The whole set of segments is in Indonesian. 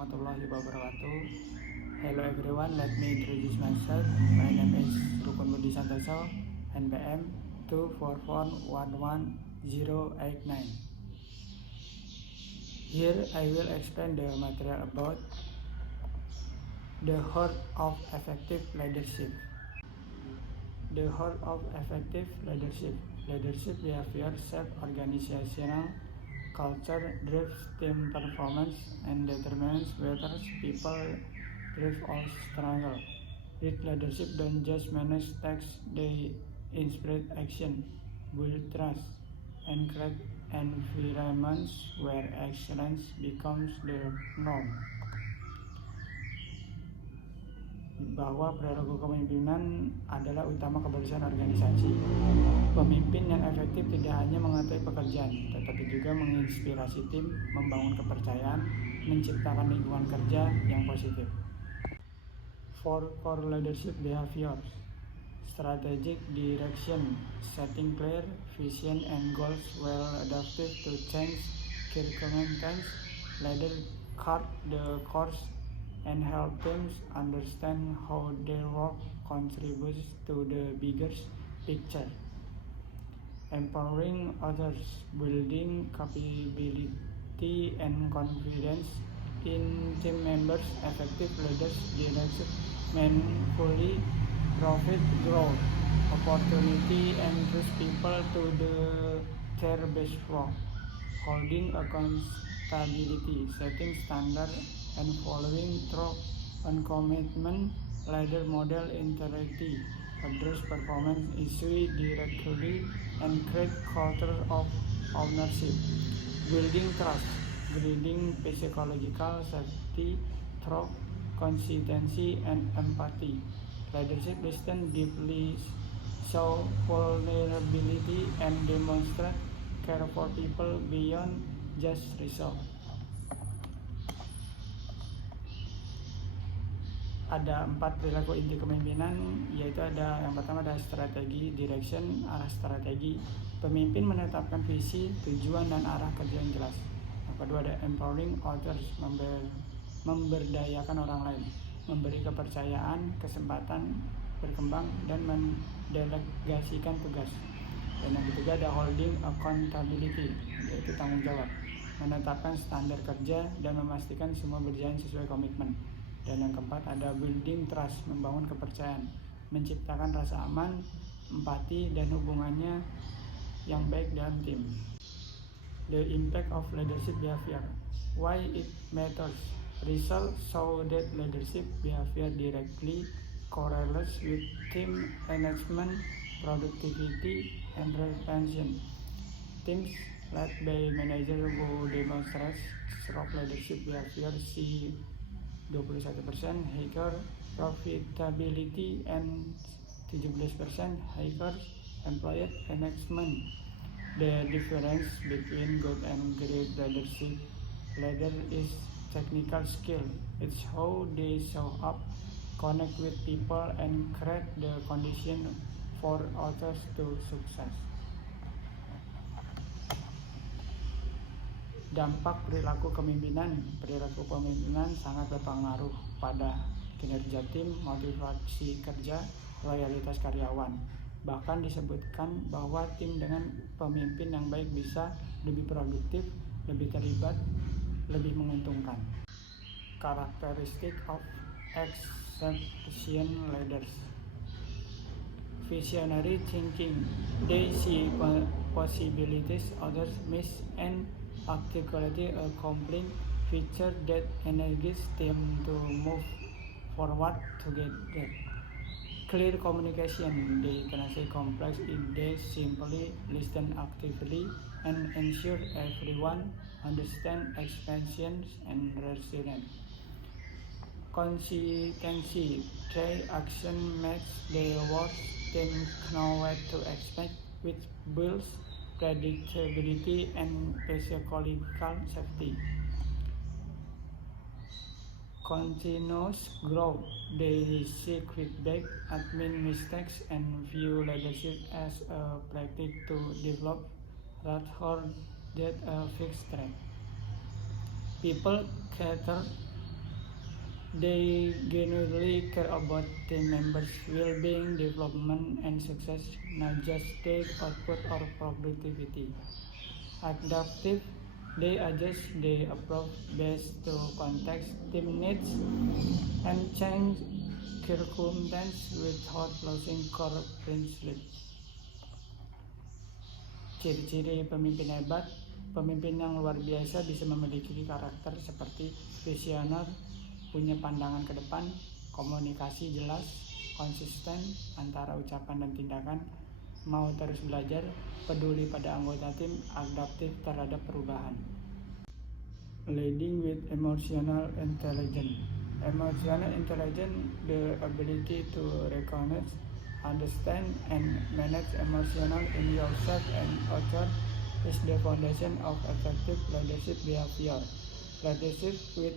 warahmatullahi wabarakatuh. Hello everyone, let me introduce myself. My name is Rukun Budi Santoso, NPM 244111089. Here I will explain the material about the heart of effective leadership. The heart of effective leadership. Leadership behavior shape organizational culture, drives team performance, and determines whether people thrive or struggle. Great leadership don't just manage tasks, they inspire action, build trust, and create environments where excellence becomes the norm. Bahwa perilaku kepemimpinan adalah utama keberhasilan organisasi. Pemimpin yang efektif tidak hanya mengetahui pekerjaan, tetapi juga menginspirasi tim, membangun kepercayaan, menciptakan lingkungan kerja yang positif. For core leadership behaviors, strategic direction, setting clear vision and goals well adapted to change circumstances, leader chart the course and help teams understand how their work contributes to the bigger picture. Empowering others, building capability and confidence in team members. Effective leaders direct meaningfully profit growth, opportunity, and push people to their best work. Holding accountability, setting standard and following through on commitment. Leader model integrity, address performance issue directly, and create culture of ownership. Building trust, building psychological safety through consistency and empathy. Leadership listen deeply, show vulnerability, and demonstrate care for people beyond just results. Ada 4 perilaku inti kepemimpinan, yaitu ada yang pertama ada strategi, direction, arah strategi. Pemimpin menetapkan visi, tujuan, dan arah kerja yang jelas. Yang kedua ada empowering others, memberdayakan orang lain, memberi kepercayaan, kesempatan berkembang, dan mendelegasikan tugas. Dan yang ketiga ada holding accountability, yaitu tanggung jawab, menetapkan standar kerja dan memastikan semua berjalan sesuai komitmen. Dan yang keempat ada building trust, membangun kepercayaan, menciptakan rasa aman, empati, dan hubungannya yang baik dalam tim. The impact of leadership behavior. Why it matters. Results show that leadership behavior directly correlates with team engagement, productivity, and retention. Teams led by manager who demonstrate strong leadership behavior see 21% higher profitability and 17% higher employee engagement. The difference between good and great leadership leader is technical skill. It's how they show up, connect with people, and create the condition for others to success. Dampak perilaku kepemimpinan. Perilaku kepemimpinan sangat berpengaruh pada kinerja tim, motivasi kerja, loyalitas karyawan. Bahkan disebutkan bahwa tim dengan pemimpin yang baik bisa lebih produktif, lebih terlibat, lebih menguntungkan. Karakteristik of exceptional leaders. Visionary thinking. They see possibilities others miss and articulate a compelling feature that energizes them to move forward together. Clear communication. They can say complex ideas simply, listen actively, and ensure everyone understands expansions and resilience. Consistency. Their action makes their work team know what to expect, which builds predictability and psychological safety. Continuous growth. They seek feedback, admit mistakes, and view leadership as a practice to develop rather than a fixed track. People cater They genuinely care about team members' well-being, development, and success, not just their output or productivity. Adaptive, they adjust their approach based to context, team needs, and change circumstances without losing core principles. Ciri-ciri pemimpin hebat, pemimpin yang luar biasa bisa memiliki karakter seperti visioner, punya pandangan ke depan, komunikasi jelas, konsisten antara ucapan dan tindakan, mau terus belajar, peduli pada anggota tim, adaptif terhadap perubahan. Leading with emotional intelligence. Emotional intelligence, the ability to recognize, understand, and manage emotional in yourself and others is the foundation of effective leadership behavior. Leadership with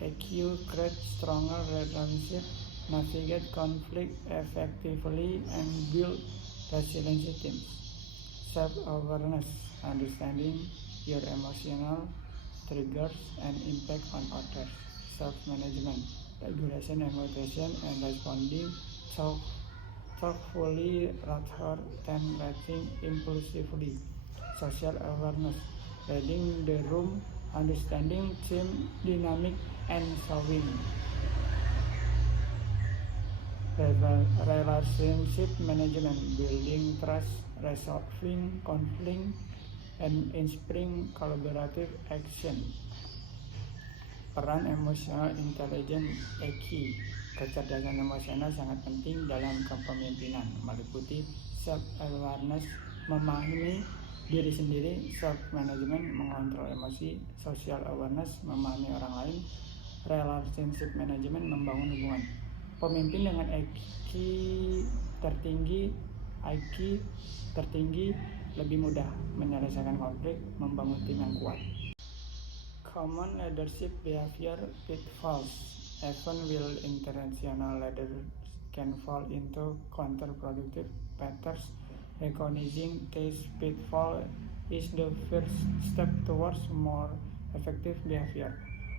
EQ creates stronger relationships, navigate conflict effectively, and build resilient teams. Self-awareness, understanding your emotional triggers and impact on others. Self-management, regulation emotion and responding thoughtfully rather than reacting impulsively. Social awareness, reading the room, understanding team dynamic, and solving relationship management, building trust, resolving conflict, and inspiring collaborative action. Peran emotional intelligence EQ. Kecerdasan emosional sangat penting dalam kepemimpinan, meliputi self-awareness, memahami diri sendiri, self-management, mengontrol emosi, social awareness, memahami orang lain, relationship management, membangun hubungan. Pemimpin dengan IQ tertinggi lebih mudah menyelesaikan konflik, membangun tim yang kuat. Common leadership behavior pitfalls. Even will intentional leaders can fall into counterproductive patterns. Recognizing these pitfalls is the first step towards more effective behavior.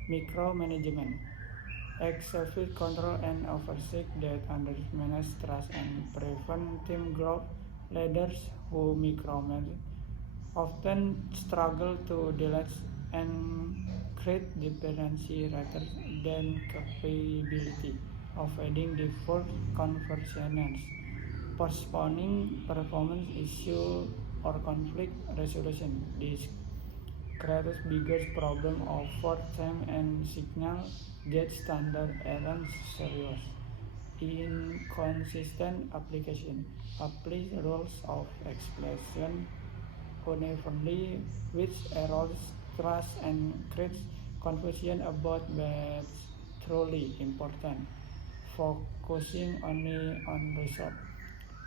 Micromanagement. Excessive control and oversight that undermines trust and prevent team growth. Leaders who micromanage often struggle to delegate and create dependency rather than capability, avoiding difficult conversations, postponing performance issue or conflict resolution. This creates bigger problem over time and signal that standard aren't serious. Inconsistent application. Apply rules of expression uniformly, which erodes trust and creates confusion about what's truly important. Focusing only on results.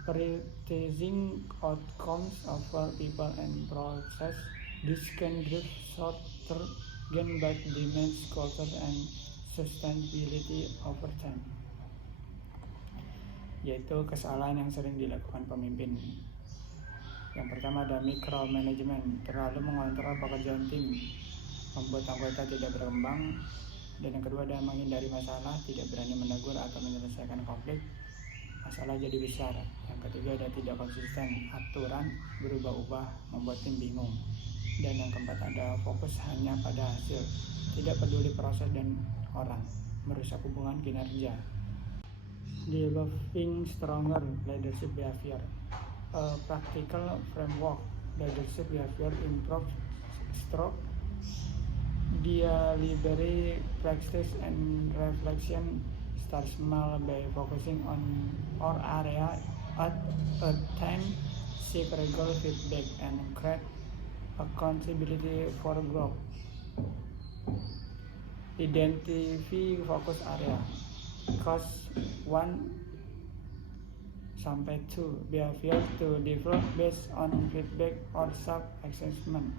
Prioritizing outcomes over people and process. This can drive short-term gain but damage culture and sustainability over time. Yaitu kesalahan yang sering dilakukan pemimpin. Yang pertama ada micromanagement, terlalu mengontrol pekerjaan tim, membuat anggota tidak berkembang. Dan yang kedua ada menghindari masalah, tidak berani menegur atau menyelesaikan konflik, masalah jadi besar. Yang ketiga ada tidak konsisten, aturan berubah-ubah, membuat tim bingung. Dan yang keempat ada fokus hanya pada hasil, tidak peduli proses dan orang, merusak hubungan kinerja. Developing stronger leadership behavior. A practical framework leadership behavior improve stroke deliberate practice and reflection. Start small by focusing on our area at a time, seek regular feedback and create accountability for growth. Identify focus area. Cause 1-2 behavior to develop based on feedback or self-assessment.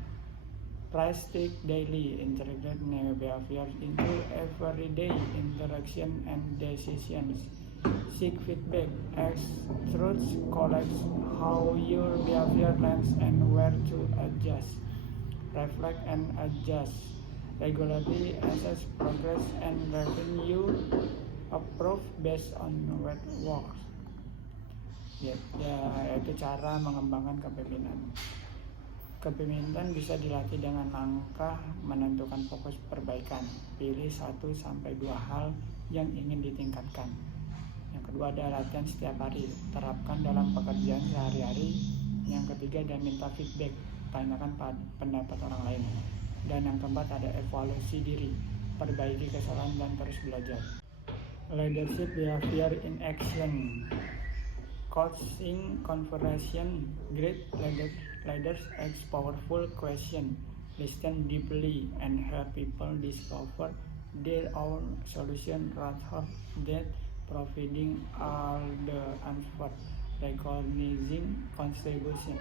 Try stick daily, integrate new behavior into everyday interaction and decisions. Seek feedback, ask truths, collect how your behavior lands and where to adjust. Reflect and adjust. regularly assess progress and review approve based on what works. Ya, itu cara mengembangkan kepemimpinan. Kepemimpinan bisa dilatih dengan langkah menentukan fokus perbaikan. Pilih 1-2 hal yang ingin ditingkatkan. Yang kedua ada latihan setiap hari, terapkan dalam pekerjaan sehari-hari. Yang ketiga ada minta feedback, tanyakan pendapat orang lain. Dan yang keempat ada evaluasi diri, perbaiki kesalahan dan terus belajar. Leadership behavior in action. Coaching conversation. Great leaders ask powerful questions, listen deeply, and help people discover their own solution rather than providing all the answers. Recognizing contribution.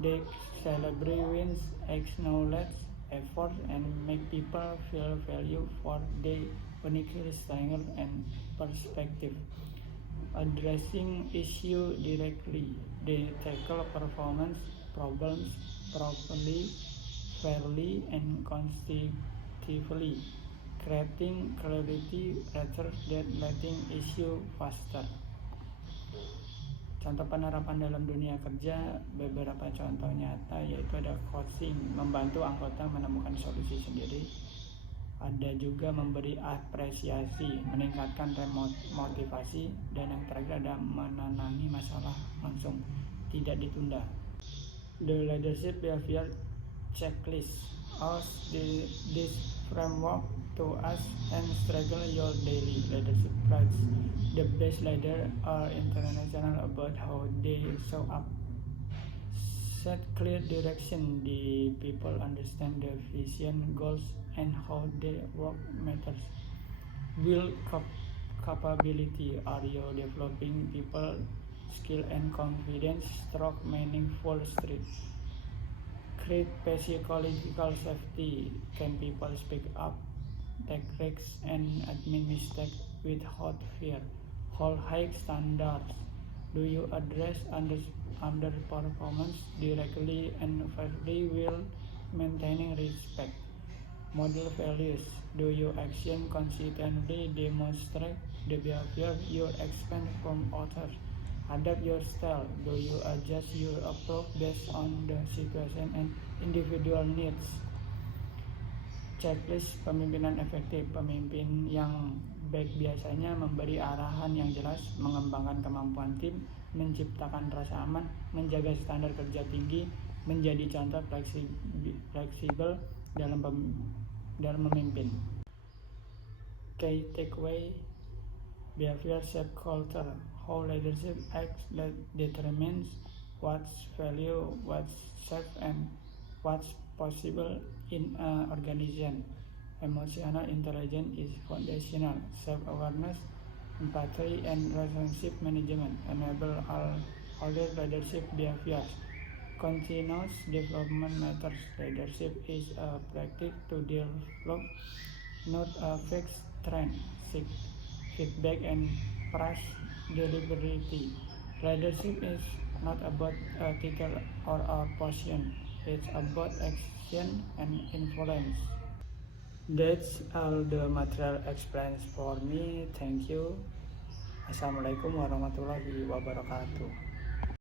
They celebrate wins, acknowledge effort, and make people feel value for their unique strength and perspective. Addressing issue directly. They tackle performance problems properly, fairly, and constructively, creating clarity rather than letting issue faster. Contoh penerapan dalam dunia kerja, beberapa contoh nyata yaitu ada coaching, membantu anggota menemukan solusi sendiri. Ada juga memberi apresiasi, meningkatkan motivasi, dan yang terakhir ada menenangi masalah langsung, tidak ditunda. The leadership behavior checklist. Ask this framework to us and struggle your daily leadership practice. The best leaders are international about how they show up. Set clear direction. The people understand the vision, goals, and how their work matters. Build capability. Are you developing people skill and confidence? Stroke meaningful street. Create psychological safety. Can people speak up, take risks, and admit mistakes without fear? Hold high standards. Do you address underperformance directly and fairly while maintaining respect? Model values. Do you action consistently demonstrate the behavior you expect from others? Adapt your style. Do you adjust your approach based on the situation and individual needs? Checklist pemimpinan efektif. Pemimpin yang baik biasanya memberi arahan yang jelas, mengembangkan kemampuan tim, menciptakan rasa aman, menjaga standar kerja tinggi, menjadi contoh fleksibel dalam memimpin. Key takeaway: behavior shape culture. How leadership acts that determines what's value, what's safe, and what's possible in an organization. Emotional intelligence is foundational. Self-awareness, empathy, and relationship management enable all leadership behaviors. Continuous development matters. Leadership is a practice to develop, not a fixed trend. Seek feedback and praise deliberately. Leadership is not about a title or a position. It's about action and influence. That's all the material explains for me. Thank you. Assalamualaikum warahmatullahi wabarakatuh.